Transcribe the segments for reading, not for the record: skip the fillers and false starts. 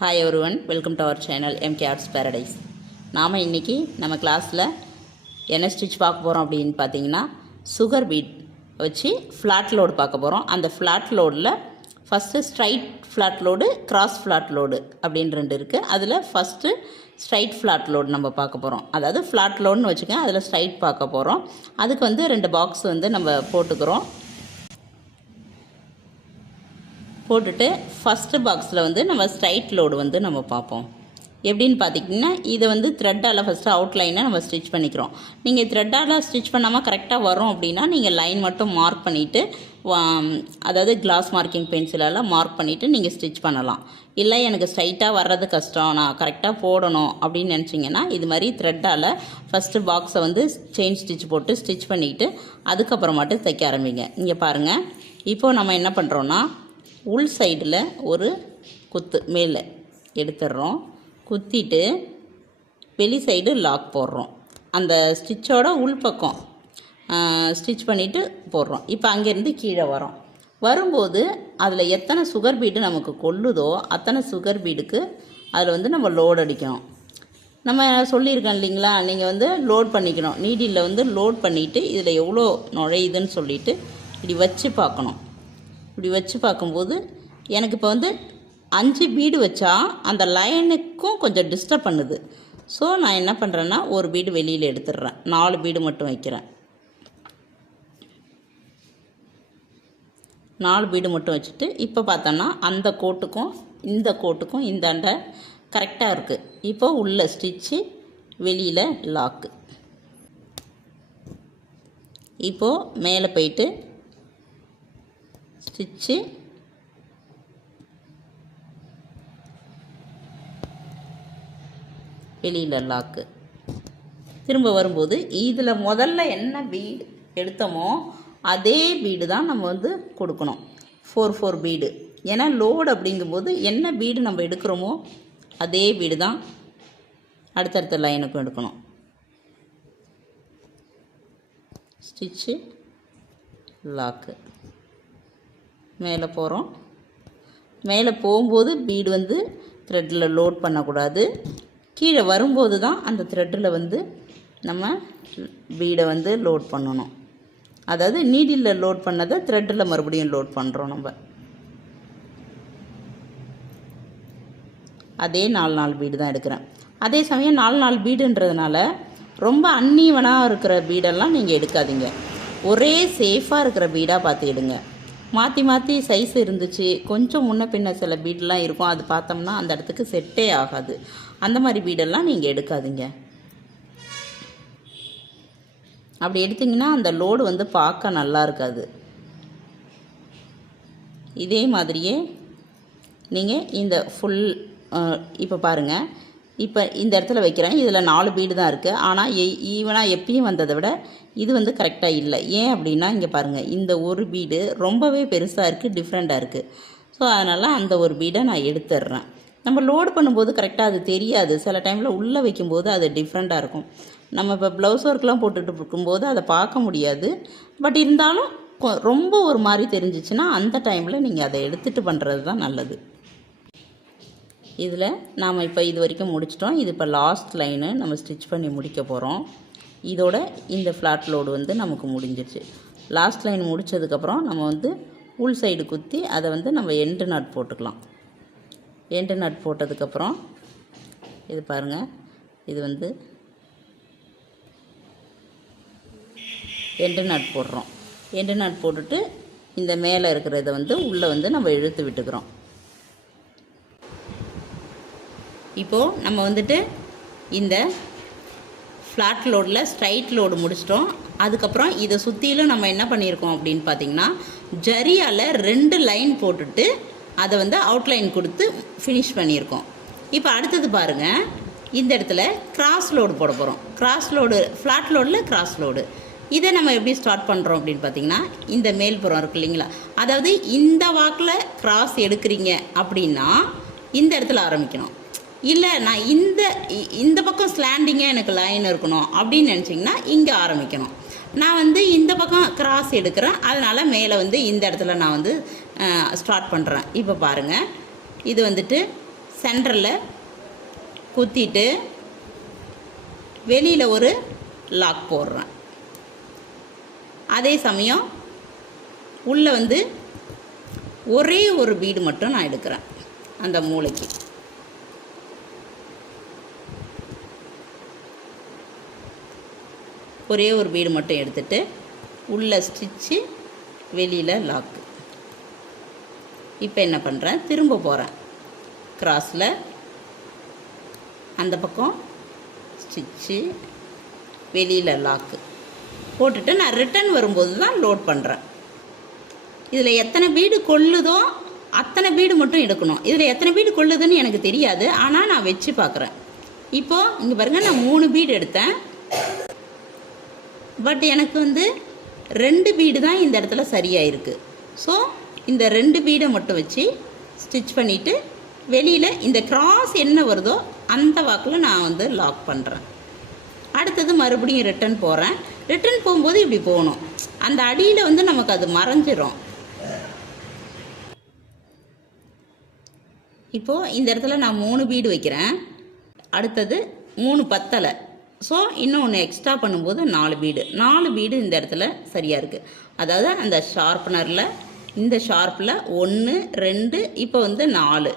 Hi everyone, welcome to our channel MK Arts Paradise. நாம இன்னைக்கு நம்ம கிளாஸில் என்ன ஸ்டிச் பார்க்க போகிறோம் அப்படின்னு பார்த்தீங்கன்னா சுகர் பீட் வச்சு ஃப்ளாட் லோடு பார்க்க போகிறோம். அந்த ஃப்ளாட் லோடில் first straight flat load, cross flat load அப்படின்னு ரெண்டு இருக்குது. அதில் ஃபஸ்ட்டு ஸ்ட்ரைட் ஃப்ளாட் லோடு நம்ம பார்க்க போகிறோம். அதாவது ஃப்ளாட் லோடுன்னு வச்சுக்கோங்க, அதில் ஸ்ட்ரைட் பார்க்க போகிறோம். அதுக்கு வந்து ரெண்டு பாக்ஸ் வந்து நம்ம போட்டுக்கிறோம். போட்டுட்டு ஃபஸ்ட்டு பாக்ஸில் வந்து நம்ம ஸ்ட்ரைட் லோடு வந்து நம்ம பார்ப்போம். எப்படின்னு பார்த்திங்கன்னா இதை வந்து த்ரெட்டால் ஃபஸ்ட்டு அவுட்லைனை நம்ம ஸ்டிச் பண்ணிக்கிறோம். நீங்கள் த்ரெட்டால் ஸ்டிச் பண்ணாமல் கரெக்டாக வரும் அப்படின்னா நீங்கள் லைன் மட்டும் மார்க் பண்ணிவிட்டு, அதாவது கிளாஸ் மார்க்கிங் பென்சிலால் மார்க் பண்ணிவிட்டு நீங்கள் ஸ்டிச் பண்ணலாம். இல்லை எனக்கு ஸ்ட்ரைட்டாக வர்றது கஷ்டம், நான் கரெக்டாக போடணும் அப்படின்னு நினச்சிங்கன்னா இது மாதிரி த்ரெட்டால் ஃபஸ்ட்டு பாக்ஸை வந்து செயின் ஸ்டிச் போட்டு ஸ்டிச் பண்ணிவிட்டு அதுக்கப்புறமாட்டு தைக்க ஆரம்பிங்க. இங்கே பாருங்கள், இப்போது நம்ம என்ன பண்ணுறோன்னா உள் சைடில் ஒரு குத்து மேலே எடுத்துடுறோம். குத்திட்டு வெளி சைடு லாக் போடுறோம். அந்த ஸ்டிச்சோட உள்பக்கம் ஸ்டிச் பண்ணிவிட்டு போடுறோம். இப்போ அங்கேருந்து கீழே வரும்போது அதில் எத்தனை சுகர் பீடு நமக்கு கொள்ளுதோ அத்தனை சுகர் பீடுக்கு அதில் வந்து நம்ம லோட் அடிக்கணும். நம்ம சொல்லியிருக்கோம் இல்லைங்களா, நீங்கள் வந்து லோட் பண்ணிக்கணும். நீடியில் வந்து லோட் பண்ணிவிட்டு இதில் எவ்வளோ நுழையுதுன்னு சொல்லிவிட்டு இப்படி வச்சு பார்க்கணும். இப்படி வச்சு பார்க்கும்போது எனக்கு இப்போ வந்து 5 பீடு வச்சா அந்த லைனுக்கும் கொஞ்சம் டிஸ்டர்ப் பண்ணுது. ஸோ நான் என்ன பண்ணுறேன்னா ஒரு பீடு வெளியில் எடுத்துடுறேன், 4 பீடு மட்டும் வைக்கிறேன். 4 பீடு மட்டும் வச்சுட்டு இப்போ பார்த்தோன்னா அந்த கோட்டுக்கும் இந்த அண்டை கரெக்டாக இருக்குது. இப்போ உள்ள ஸ்டிச்சு, வெளியில் லாக்கு. இப்போது மேலே போயிட்டு ஸ்டிச்சு, வெளியில் லாக்கு. திரும்ப வரும்போது இதில் முதல்ல என்ன பீடு எடுத்தோமோ அதே பீடு தான் நம்ம வந்து கொடுக்கணும். 4 பீடு. ஏன்னா லோடு அப்படிங்கும்போது என்ன பீடு நம்ம எடுக்கிறோமோ அதே பீடு தான் அடுத்தடுத்த லைனுக்கும் எடுக்கணும். Stitch, lock. மேலே போகிறோம். மேலே போகும்போது பீடு வந்து த்ரெட்டில் லோட் பண்ணக்கூடாது. கீழே வரும்போது தான் அந்த த்ரெட்டில் வந்து நம்ம பீடை வந்து லோட் பண்ணணும். அதாவது நீடில் லோட் பண்ணதை த்ரெட்டில் மறுபடியும் லோட் பண்ணுறோம். நம்ம அதே 4 பீடு தான் எடுக்கிறேன். அதே சமயம் 4 பீடுன்றதுனால ரொம்ப அன்னீவனாக இருக்கிற பீடெல்லாம் நீங்கள் எடுக்காதீங்க. ஒரே சேஃபாக இருக்கிற பீடாக பார்த்து எடுங்க. மாற்றி சைஸ் இருந்துச்சு, கொஞ்சம் முன்ன பின்ன சில பீடெலாம் இருக்கும், அது பார்த்தோம்னா அந்த இடத்துக்கு செட்டே ஆகாது. அந்த மாதிரி பீடெல்லாம் நீங்கள் எடுக்காதீங்க. அப்படி எடுத்திங்கன்னா அந்த லோடு வந்து பார்க்க நல்லா இருக்காது. இதே மாதிரியே நீங்கள் இந்த ஃபுல் இப்போ பாருங்கள், இப்போ இந்த இடத்துல வைக்கிறேன். இதில் 4 பீடு தான் இருக்குது. ஆனால் ஈவனாக எப்பயும் வந்ததை விட இது வந்து கரெக்டாக இல்லை. ஏன் அப்படின்னா இங்கே பாருங்கள், இந்த ஒரு பீடு ரொம்பவே பெருசாக இருக்குது, டிஃப்ரெண்ட்டாக இருக்குது. ஸோ அதனால் அந்த ஒரு பீடை நான் எடுத்துடுறேன். நம்ம லோடு பண்ணும்போது கரெக்டாக அது தெரியாது. சில டைமில் உள்ளே வைக்கும்போது அது டிஃப்ரெண்ட்டாக இருக்கும். நம்ம இப்போ ப்ளவுஸ் ஒர்க்லாம் போட்டுட்டு இருக்கும்போது அதை பார்க்க முடியாது. பட் இருந்தாலும் ரொம்ப ஒரு மாதிரி தெரிஞ்சிச்சுன்னா அந்த டைமில் நீங்கள் அதை எடுத்துகிட்டு பண்ணுறது தான் நல்லது. இதில் நாம் இப்போ இது வரைக்கும் முடிச்சிட்டோம். இது இப்போ லாஸ்ட் லைனு நம்ம ஸ்டிச் பண்ணி முடிக்க போகிறோம். இதோட இந்த ஃப்ளாட் லோடு வந்து நமக்கு முடிஞ்சிருச்சு. லாஸ்ட் லைன் முடித்ததுக்கப்புறம் நம்ம வந்து உள் சைடு குத்தி அதை வந்து நம்ம எண்டு நாட் போட்டுக்கலாம். எண்டு நாட் போட்டதுக்கப்புறம் இது பாருங்கள், இது வந்து எண்டு நாட் போடுறோம். எண்டு நாட் போட்டுட்டு இந்த மேலே இருக்கிறத வந்து உள்ளே வந்து நம்ம இழுத்து விட்டுக்கிறோம். இப்போது நம்ம வந்துட்டு இந்த ஃப்ளாட் லோடில் ஸ்ட்ரைட் லோடு முடிச்சிட்டோம். அதுக்கப்புறம் இதை சுற்றிலும் நம்ம என்ன பண்ணியிருக்கோம் அப்படின்னு பார்த்திங்கன்னா ஜரியால் 2 லைன் போட்டுட்டு அதை வந்து அவுட்லைன் கொடுத்து ஃபினிஷ் பண்ணியிருக்கோம். இப்போ அடுத்தது பாருங்கள், இந்த இடத்துல கிராஸ் லோடு போட போகிறோம். கிராஸ் லோடு, ஃப்ளாட் லோடில் கிராஸ் லோடு. இதை நம்ம எப்படி ஸ்டார்ட் பண்ணுறோம் அப்படின்னு பார்த்திங்கன்னா இந்த மேல்புறம் இருக்குது இல்லைங்களா, அதாவது இந்த வாக்கில் கிராஸ் எடுக்கிறீங்க அப்படின்னா இந்த இடத்துல ஆரம்பிக்கணும். இல்லை நான் இந்த பக்கம் ஸ்லாண்டிங்காக எனக்கு லைன் இருக்கணும் அப்படின்னு நினச்சிங்கன்னா இங்கே ஆரம்பிக்கணும். நான் வந்து இந்த பக்கம் கிராஸ் எடுக்கிறேன், அதனால் மேலே வந்து இந்த இடத்துல நான் வந்து ஸ்டார்ட் பண்ணுறேன். இப்போ பாருங்கள், இது வந்துட்டு சென்டரில் குத்திட்டு வெளியில் ஒரு லாக் போடுறேன். அதே சமயம் உள்ளே வந்து ஒரே ஒரு பீடு மட்டும் நான் எடுக்கிறேன். அந்த மூளைக்கு ஒரே ஒரு பீடு மட்டும் எடுத்துட்டு உள்ளே ஸ்டிச்சு வெளியில் லாக்கு. இப்போ என்ன பண்ணுறேன், திரும்ப போகிறேன். கிராஸில் அந்த பக்கம் ஸ்டிச்சு வெளியில் லாக்கு போட்டுட்டு நான் ரிட்டன் வரும்போது தான் லோட் பண்ணுறேன். இதில் எத்தனை பீடு கொள்ளுதோ அத்தனை பீடு மட்டும் எடுக்கணும். இதில் எத்தனை பீடு கொள்ளுதுன்னு எனக்கு தெரியாது, ஆனால் நான் வச்சு பார்க்குறேன். இப்போது இங்கே பாருங்கள், நான் 3 பீடு எடுத்தேன். பட் எனக்கு வந்து 2 பீடு தான் இந்த இடத்துல சரியாக இருக்குது. ஸோ இந்த 2 பீடை மட்டும் வச்சு ஸ்டிச் பண்ணிவிட்டு வெளியில் இந்த கிராஸ் என்ன வருதோ அந்த வாக்கில் நான் வந்து லாக் பண்ணுறேன். அடுத்தது மறுபடியும் ரிட்டன் போகிறேன். ரிட்டன் போகும்போது இப்படி போகணும். அந்த அடியில் வந்து நமக்கு அது மறைஞ்சிரும். இப்போது இந்த இடத்துல நான் 3 பீடு வைக்கிறேன். அடுத்தது 3 பத்தலை. ஸோ இன்னும் ஒன்று எக்ஸ்ட்ரா பண்ணும்போது 4 பீடு. 4 பீடு இந்த இடத்துல சரியாக இருக்குது. அதாவது அந்த ஷார்ப்னரில் இந்த ஷார்ப்பில் 1 2 இப்போ வந்து 4.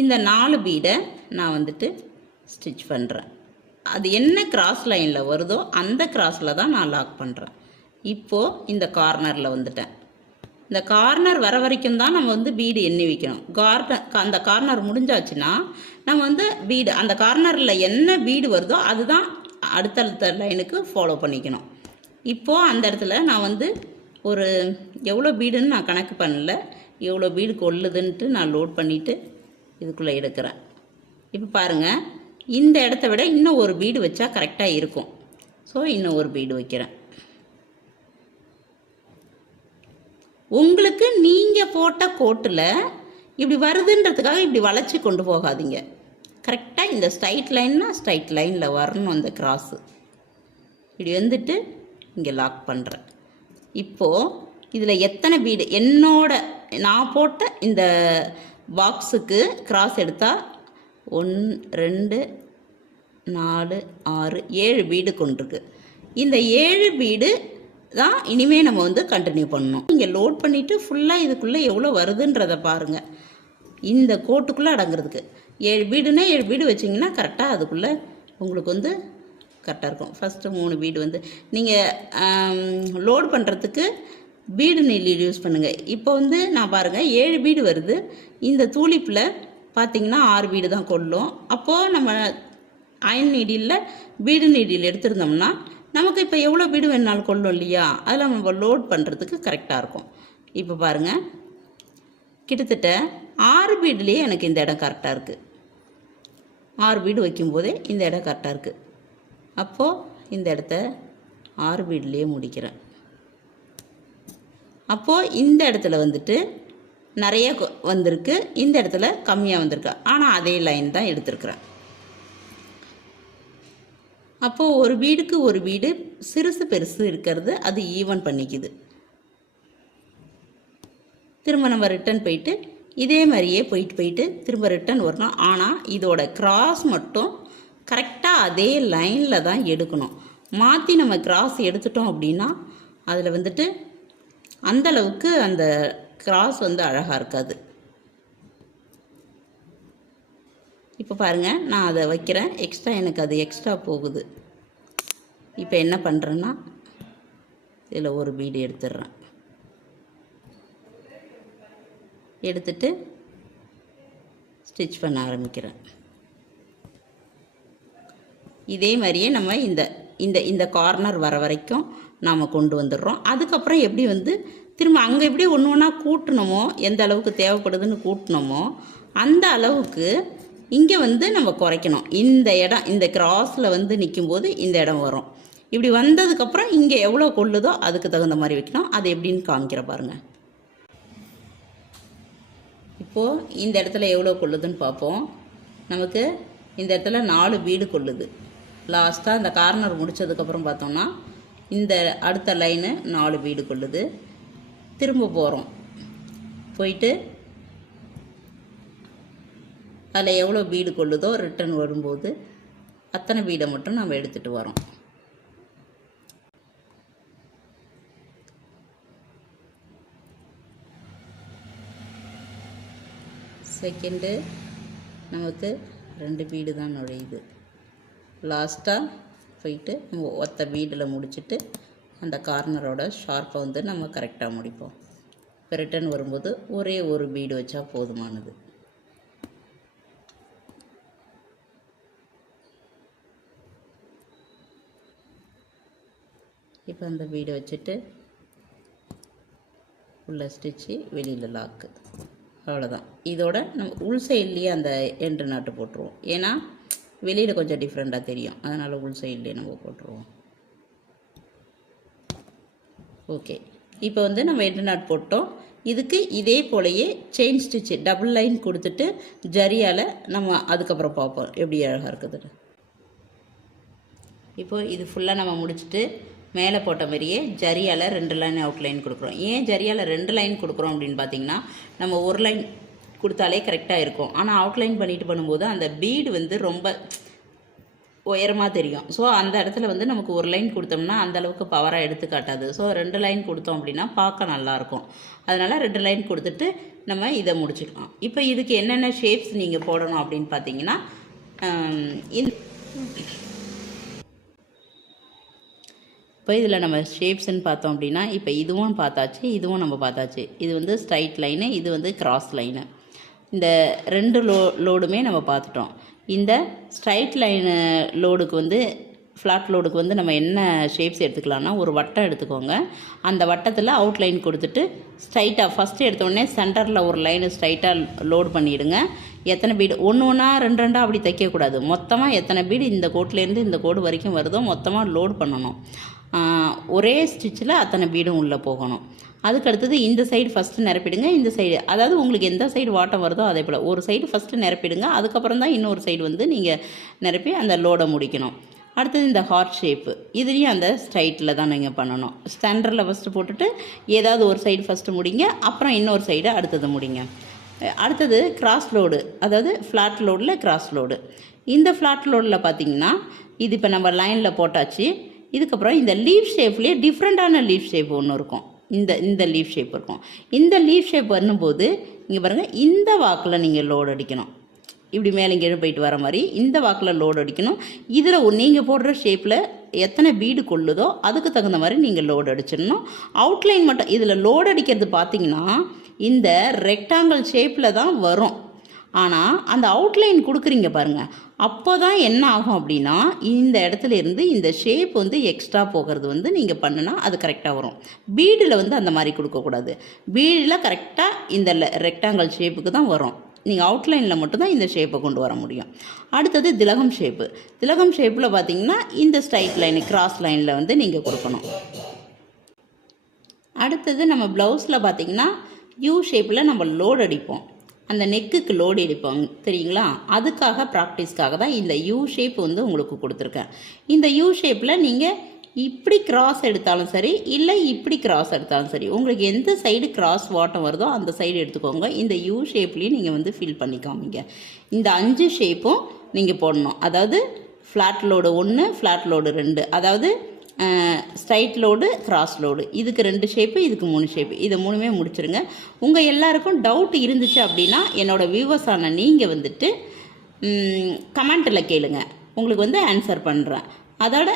இந்த 4 பீடை நான் வந்துட்டு ஸ்டிச் பண்ணுறேன். அது என்ன கிராஸ் லைனில் வருதோ அந்த கிராஸில் தான் நான் லாக் பண்ணுறேன். இப்போது இந்த கார்னரில் வந்துட்டேன். இந்த கார்னர் வர வரைக்கும் தான் நம்ம வந்து பீடு எண்ணி வைக்கணும். அந்த கார்னர் முடிஞ்சாச்சுன்னா நம்ம வந்து பீடு அந்த கார்னரில் என்ன பீடு வருதோ அதுதான் அடுத்தடுத்த லைனுக்கு ஃபாலோ பண்ணிக்கணும். இப்போது அந்த இடத்துல நான் வந்து ஒரு எவ்வளோ பீடுன்னு நான் கணக்கு பண்ணல, எவ்வளோ பீடு கொள்ளுதுன்ட்டு நான் லோட் பண்ணிவிட்டு இதுக்குள்ளே எடுக்கிறேன். இப்போ பாருங்கள், இந்த இடத்த விட இன்னும் ஒரு பீடு வச்சா கரெக்டாக இருக்கும். ஸோ இன்னும் ஒரு பீடு வைக்கிறேன். உங்களுக்கு நீங்கள் போட்ட கோட்டில் இப்படி வருதுன்றதுக்காக இப்படி வளைச்சி கொண்டு போகாதீங்க. கரெக்டாக இந்த ஸ்ட்ரைட் லைன்னா ஸ்ட்ரைட் லைனில் வரணும். அந்த கிராஸு இப்படி வந்துட்டு இங்கே லாக் பண்ணுறேன். இப்போது இதில் எத்தனை பீடு நான் போட்ட இந்த பாக்ஸுக்கு கிராஸ் எடுத்தால் 1 2 4 6 7 பீடு கொண்டிருக்கு. இந்த 7 பீடு தான் இனிமேல் நம்ம வந்து கண்டினியூ பண்ணணும். இங்கே லோட் பண்ணிவிட்டு ஃபுல்லாக இதுக்குள்ளே எவ்வளோ வருதுன்றதை பாருங்கள். இந்த கோட்டுக்குள்ளே அடங்குறதுக்கு 7 பீடுன்னா 7 பீடு வச்சிங்கன்னா கரெக்டாக அதுக்குள்ளே உங்களுக்கு வந்து கரெக்டாக இருக்கும். ஃபஸ்ட்டு 3 பீடு வந்து நீங்கள் லோட் பண்ணுறதுக்கு பீடு நீடில் யூஸ் பண்ணுங்கள். இப்போ வந்து நான் பாருங்கள் 7 பீடு வருது. இந்த தூளிப்பில் பார்த்திங்கன்னா 6 பீடு தான் கொள்ளும். அப்போது நம்ம அயன் நீடியில் பீடு நீடில் எடுத்துருந்தோம்னா நமக்கு இப்போ எவ்வளோ பீடு வேணாலும் கொள்ளும் இல்லையா, அதில் நம்ம லோட் பண்ணுறதுக்கு கரெக்டாக இருக்கும். இப்போ பாருங்கள், கிட்டத்தட்ட 6 பீடுலேயே எனக்கு இந்த இடம் கரெக்டாக இருக்குது. 6 பீடு வைக்கும்போதே இந்த இடம் கரெக்டாக இருக்குது. அப்போது இந்த இடத்த 6 பீடுலேயே முடிக்கிறேன். அப்போது இந்த இடத்துல வந்துட்டு நிறைய வந்திருக்கு, இந்த இடத்துல கம்மியாக வந்திருக்கு. ஆனால் அதே லைன் தான் எடுத்துருக்குறேன். அப்போது ஒரு பீடுக்கு ஒரு பீடு சிறுசு பெருசு இருக்கிறது அது ஈவன் பண்ணிக்குது. திரும்ப நம்ம ரிட்டன் போயிட்டு இதே மாதிரியே போயிட்டு திரும்ப ரிட்டன் வரணும். ஆனால் இதோட கிராஸ் மட்டும் கரெக்டாக அதே லைனில் தான் எடுக்கணும். மாற்றி நம்ம கிராஸ் எடுத்துட்டோம் அப்படின்னா அதில் வந்துட்டு அந்தளவுக்கு அந்த கிராஸ் வந்து அழகாக இருக்காது. இப்போ பாருங்கள், நான் அதை வைக்கிறேன். எனக்கு அது எக்ஸ்ட்ரா போகுது. இப்போ என்ன பண்ணுறேன்னா இதில் ஒரு பீடு எடுத்துடுறேன். எடுத்துட்டு ஸ்டிச் பண்ண ஆரம்பிக்கிறேன். இதே மாதிரியே நம்ம இந்த கார்னர் வர வரைக்கும் நாம் கொண்டு வந்துடுறோம். அதுக்கப்புறம் எப்படி வந்து திரும்ப அங்கே எப்படி ஒன்று ஒன்றா கூட்டணுமோ, எந்த அளவுக்கு தேவைப்படுதுன்னு கூட்டணுமோ அந்த அளவுக்கு இங்கே வந்து நம்ம குறைக்கணும். இந்த கிராஸில் வந்து நிற்கும்போது இந்த இடம் வரும். இப்படி வந்ததுக்கப்புறம் இங்கே எவ்வளோ கொள்ளுதோ அதுக்கு தகுந்த மாதிரி வைக்கணும். அது எப்படின்னு காமிக்கிற பாருங்கள். இப்போது இந்த இடத்துல எவ்வளோ கொள்ளுதுன்னு பார்ப்போம். நமக்கு இந்த இடத்துல 4 பீடு கொள்ளுது. லாஸ்ட்டாக இந்த கார்னர் முடித்ததுக்கப்புறம் பார்த்தோம்னா இந்த அடுத்த லைனு 4 பீடு கொள்ளுது. திரும்ப போகிறோம். போயிட்டு அதில் எவ்வளோ பீடு கொள்ளுதோ ரிட்டன் வரும்போது அத்தனை பீடை மட்டும் நம்ம எடுத்துகிட்டு வரோம். செகண்டு நமக்கு 2 பீடு தான் நுழையுது. லாஸ்ட்டாக போயிட்டு நம்ம ஒத்த பீடில் முடிச்சுட்டு அந்த கார்னரோட ஷார்ப்பை வந்து நம்ம கரெக்டாக முடிப்போம். இப்போ ரிட்டன் வரும்போது ஒரே ஒரு பீடு வச்சா போதுமானது. இப்போ அந்த பீடை வச்சுட்டு உள்ள ஸ்டிச்சு வெளியில் லாக்கு, அவ்வளோதான். இதோட நம்ம உள் சைட்லேயே அந்த எண்டு நாட்டு போட்டுருவோம். ஏன்னா வெளியில் கொஞ்சம் டிஃப்ரெண்ட்டாக தெரியும், அதனால் உள் சைட்லேயே நம்ம போட்டுருவோம். ஓகே, இப்போ வந்து நம்ம எண்டு நாட் போட்டோம். இதுக்கு இதே போலயே செயின் ஸ்டிச்சு டபுள் லைன் கொடுத்துட்டு ஜரியால் நம்ம அதுக்கப்புறம் பார்ப்போம் எப்படி அழகாக இருக்குதுன்னு. இப்போது இது ஃபுல்லாக நம்ம முடிச்சுட்டு மேலே போட்ட மாதிரியே ஜரியால் 2 லைன் அவுட்லைன் கொடுக்குறோம். ஏன் ஜரியால் 2 லைன் கொடுக்குறோம் அப்படின்னு பார்த்தீங்கன்னா, நம்ம ஒரு லைன் கொடுத்தாலே கரெக்டாக இருக்கும். ஆனால் அவுட்லைன் பண்ணிட்டு பண்ணும்போது அந்த பீடு வந்து ரொம்ப உயரமாக தெரியும். ஸோ அந்த இடத்துல வந்து நமக்கு ஒரு லைன் கொடுத்தோம்னா அந்தளவுக்கு பவராக எடுத்து காட்டாது. ஸோ 2 லைன் கொடுத்தோம் அப்படின்னா பார்க்க நல்லாயிருக்கும். அதனால் 2 லைன் கொடுத்துட்டு நம்ம இதை முடிச்சுக்கலாம். இப்போ இதுக்கு என்னென்ன ஷேப்ஸ் நீங்கள் போடணும் அப்படின்னு பார்த்தீங்கன்னா, இப்போ இதில் நம்ம ஷேப்ஸ்ன்னு பார்த்தோம் அப்படின்னா, இப்போ இதுவும் பார்த்தாச்சு, இதுவும் நம்ம பார்த்தாச்சு. இது வந்து ஸ்ட்ரைட் லைனு, இது வந்து கிராஸ் லைனு. இந்த 2 லோடுமே நம்ம பார்த்துட்டோம். இந்த ஸ்ட்ரைட் லைனு லோடுக்கு வந்து ஃப்ளாட் லோடுக்கு வந்து நம்ம என்ன ஷேப்ஸ் எடுத்துக்கலாம்னா, ஒரு வட்டம் எடுத்துக்கோங்க. அந்த வட்டத்தில் அவுட்லைன் கொடுத்துட்டு ஸ்ட்ரைட்டாக ஃபஸ்ட்டு எடுத்தோடனே சென்டரில் ஒரு லைனு ஸ்ட்ரைட்டாக லோடு பண்ணிவிடுங்க. எத்தனை பீடு ஒன்று ஒன்றா 2 அப்படி தைக்கக்கூடாது. மொத்தமாக எத்தனை பீடு இந்த கோட்லேருந்து இந்த கோடு வரைக்கும் வருதோ மொத்தமாக லோடு பண்ணணும். ஒரே ஸ்டிச்சில் அத்தனை பீடும் உள்ளே போகணும். அதுக்கடுத்தது இந்த சைடு ஃபஸ்ட்டு நிரப்பிடுங்க. இந்த சைடு, அதாவது உங்களுக்கு எந்த சைடு வாட்டம் வருதோ அதே போல் ஒரு சைடு ஃபஸ்ட்டு நிரப்பிடுங்க. அதுக்கப்புறம் தான் இன்னொரு சைடு வந்து நீங்கள் நிரப்பி அந்த லோடை முடிக்கணும். அடுத்தது இந்த ஹார்ட் ஷேப்பு, இதுலேயும் அந்த ஸ்ட்ரைட்டில் தான் நீங்கள் பண்ணணும். சென்டரில் ஃபஸ்ட்டு போட்டுட்டு ஏதாவது ஒரு சைடு ஃபஸ்ட்டு முடிங்க, அப்புறம் இன்னொரு சைடு அடுத்தது முடிங்க. அடுத்தது கிராஸ் லோடு, அதாவது ஃப்ளாட் லோடில் கிராஸ் லோடு. இந்த ஃப்ளாட் லோடில் பார்த்திங்கன்னா இது இப்போ நம்ம லைனில் போட்டாச்சு. இதுக்கப்புறம் இந்த லீஃப் ஷேப்லேயே டிஃப்ரெண்ட்டான லீஃப் ஷேப் ஒன்று இருக்கும். இந்த லீஃப் ஷேப் இருக்கும். இந்த லீஃப் ஷேப் வரும்போது இங்கே பாருங்கள், இந்த வாக்கில் நீங்கள் லோடு அடிக்கணும். இப்படி மேலே இங்கே போயிட்டு வர மாதிரி இந்த வாக்கில் லோடு அடிக்கணும். இதில் நீங்கள் போடுற ஷேப்பில் எத்தனை பீடு கொள்ளுதோ அதுக்கு தகுந்த மாதிரி நீங்கள் லோடு அடிச்சிடணும். அவுட்லைன் மட்டும் இதில் லோடு அடிக்கிறது பார்த்திங்கன்னா இந்த ரெக்டாங்கிள் ஷேப்பில் தான் வரும். ஆனால் அந்த அவுட்லைன் கொடுக்குறீங்க பாருங்கள், அப்போ தான் என்ன ஆகும் அப்படின்னா இந்த இடத்துல இருந்து இந்த ஷேப் வந்து எக்ஸ்ட்ரா போகிறது வந்து நீங்கள் பண்ணுனா அது கரெக்டாக வரும். பீடில் வந்து அந்த மாதிரி கொடுக்கக்கூடாது. பீடில் கரெக்டாக இந்த ரெக்டாங்கிள் ஷேப்புக்கு தான் வரும். நீங்கள் அவுட்லைனில் மட்டும்தான் இந்த ஷேப்பை கொண்டு வர முடியும். அடுத்தது திலகம் ஷேப்பு. திலகம் ஷேப்பில் பார்த்தீங்கன்னா இந்த ஸ்ட்ரைட் லைனு கிராஸ் லைனில் வந்து நீங்கள் கொடுக்கணும். அடுத்தது நம்ம ப்ளவுஸில் பார்த்திங்கன்னா யூ ஷேப்பில் நம்ம லோடு அடிப்போம். அந்த நெக்குக்கு லோடு அடிப்போம் தெரியுங்களா? அதுக்காக ப்ராக்டிஸ்க்காக தான் இந்த யூ ஷேப் வந்து உங்களுக்கு கொடுத்துருக்கேன். இந்த யூ ஷேப்பில் நீங்கள் இப்படி கிராஸ் எடுத்தாலும் சரி, இல்லை இப்படி கிராஸ் எடுத்தாலும் சரி, உங்களுக்கு எந்த சைடு கிராஸ் வாட்டம் வருதோ அந்த சைடு எடுத்துக்கோங்க. இந்த யூ ஷேப்லேயும் நீங்கள் வந்து ஃபில் பண்ணி காமிங்க. இந்த 5 ஷேப்பும் நீங்கள் போடணும். அதாவது ஃப்ளாட் லோடு 1, ஃப்ளாட் லோடு 2, அதாவது ஸ்ட்ரைட் லோடு, கிராஸ் லோடு. இதுக்கு 2 ஷேப்பு, இதுக்கு 3 ஷேப்பு. இதை 3மே முடிச்சுருங்க. உங்கள் எல்லாருக்கும் டவுட் இருந்துச்சு அப்படின்னா என்னோடய வியூவர்ஸான நீங்கள் வந்துட்டு கமெண்ட்டில் கேளுங்க, உங்களுக்கு வந்து ஆன்சர் பண்ணுறேன். அதோட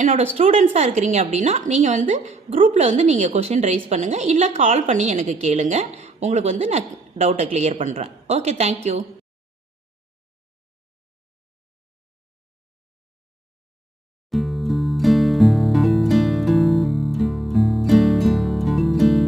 என்னோடய ஸ்டூடெண்ட்ஸாக இருக்கிறீங்க அப்படின்னா நீங்கள் வந்து குரூப்பில் வந்து நீங்கள் கொஷின் ரைஸ் பண்ணுங்கள், இல்லை கால் பண்ணி எனக்கு கேளுங்க. உங்களுக்கு வந்து நான் டவுட்டை கிளியர் பண்ணுறேன். Okay, thank you.